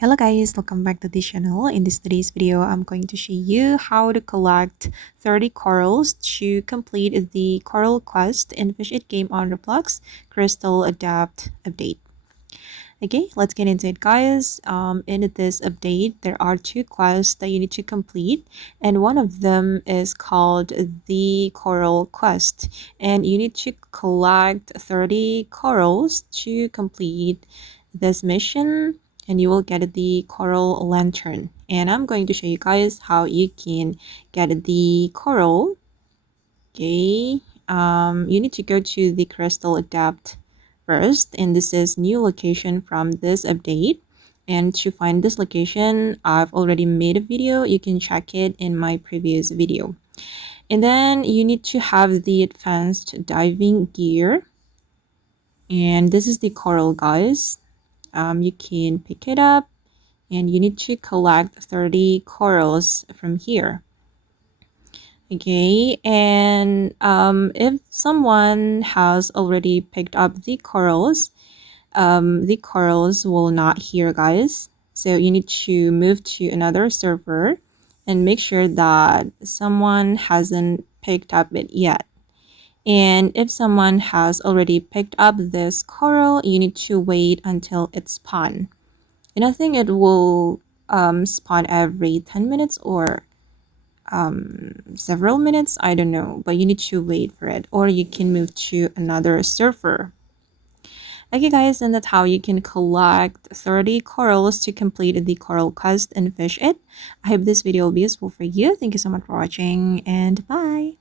Hello guys, welcome back to this channel. In today's video, I'm going to show you how to collect 30 corals to complete the coral quest in Fish It game on Roblox Crystal Adapt update. Okay, let's get into it guys. In this update, there are two quests that you need to complete, and one of them is called the coral quest, and you need to collect 30 corals to complete this mission, and you will get the coral lantern. And I'm going to show you guys how you can get the coral. Okay, you need to go to the crystal adapt first, and this is new location from this update. And to find this location, I've already made a video. You can check it in my previous video. And then you need to have the advanced diving gear, and this is the coral guys. You can pick it up, and you need to collect 30 corals from here. Okay, and if someone has already picked up the corals will not here guys, so you need to move to another server and make sure that someone hasn't picked up it yet. And if someone has already picked up this coral, you need to wait until it spawn, and I think it will spawn every 10 minutes or several minutes, I don't know, but you need to wait for it, or you can move to another server. Okay guys, and that's how you can collect 30 corals to complete the coral quest and fish it. I hope this video will be useful for you. Thank you so much for watching, and bye.